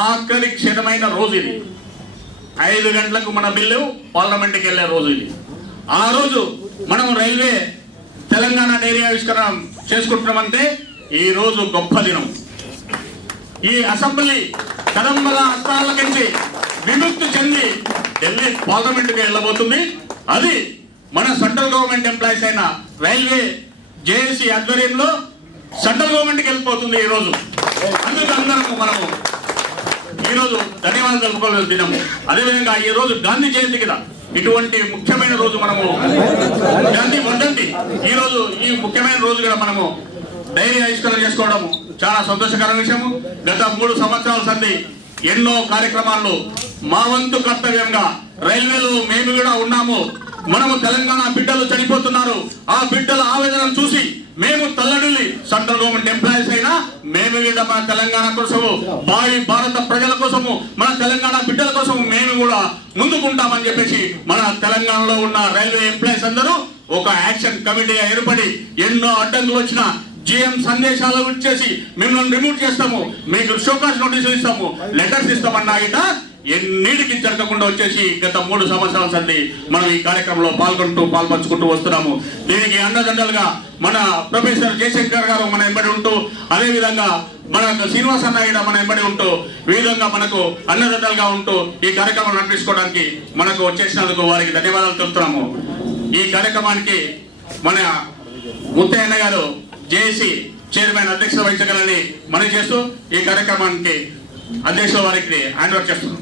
ఆఖరి క్షణమైన రోజు ఇది. 5 గంటలకు మన బిల్లు పార్లమెంట్కి వెళ్ళే రోజు ఇది. ఆ రోజు మనం రైల్వే తెలంగాణ డైరీ ఆవిష్కరణ చేసుకుంటున్నామంటే ఈ రోజు గొప్ప దినం. ఈ అసెంబ్లీ కదంబల హస్తాలకించి విముక్తి చెంది ఢిల్లీ పార్లమెంట్కి వెళ్ళబోతుంది. అది మన సెంట్రల్ గవర్నమెంట్ ఎంప్లాయీస్ అయిన రైల్వే జేఏసీ ఆధ్వర్యంలో సెంట్రల్ గవర్నమెంట్కి వెళ్ళిపోతుంది ఈ రోజు. అందుకు అందరము మనము ఈరోజు ధన్యవాదాలు తెలుపుకోవాల్సిన దినము. అదేవిధంగా ఈ రోజు గాంధీ జయంతి కదా, ఇటువంటి ముఖ్యమైన రోజు మనము గాంధీ వర్ధంతి, ఈ రోజు ఈ ముఖ్యమైన రోజు కూడా మనము డైరీ ఆవిష్కరణ చేసుకోవడం చాలా సంతోషకరమైన విషయము. గత 3 సంవత్సరాల సంది ఎన్నో కార్యక్రమాల్లో మా వంతు కర్తవ్యంగా రైల్వేలో మేము కూడా ఉన్నాము. మనము తెలంగాణ బిడ్డలు చనిపోతున్నారు, ఆ బిడ్డల ఆవేదనను చూసి మేము తల్లడిల్లి సెంట్రల్ గవర్నమెంట్ ఎంప్లాయీస్ అయినా మేము కూడా మన తెలంగాణ కోసము, భారత ప్రజల కోసము, మన తెలంగాణ బిడ్డల కోసం మేము కూడా ముందుకుంటామని చెప్పేసి మన తెలంగాణలో ఉన్న రైల్వే ఎంప్లాయీస్ అందరూ ఒక యాక్షన్ కమిటీగా ఏర్పడి ఎన్నో అడ్డంకులు వచ్చిన జీఎం సందేశాలు ఇచ్చేసి మిమ్మల్ని రిమూవ్ చేస్తాము, మీకు షోకాస్ నోటీసులు ఇస్తాము, లెటర్స్ ఇస్తామన్నా గిట ఎన్నిటికి జరగకుండా వచ్చేసి గత 3 సంవత్సరాల సంది మనం ఈ కార్యక్రమంలో పాల్పంచుకుంటూ వస్తున్నాము. దీనికి అండదండలుగా మన ప్రొఫెసర్ జయశంకర్ గారు మన ఎంబడి ఉంటూ, అదేవిధంగా మన శ్రీనివాస్ అన్న మన ఎంబడి ఉంటూ, ఈ విధంగా మనకు అన్నదండలుగా ఉంటూ ఈ కార్యక్రమం నడిపించుకోవడానికి మనకు వచ్చేసినందుకు వారికి ధన్యవాదాలు తెలుపుతున్నాము. ఈ కార్యక్రమానికి మన ముత్తయ్య గారు జేఏసీ చైర్మన్ అధ్యక్షత వహించగలని మనవి చేస్తూ ఈ కార్యక్రమానికి అధ్యక్షుల వారికి హ్యాండ్ ఓవర్ చేస్తున్నాం.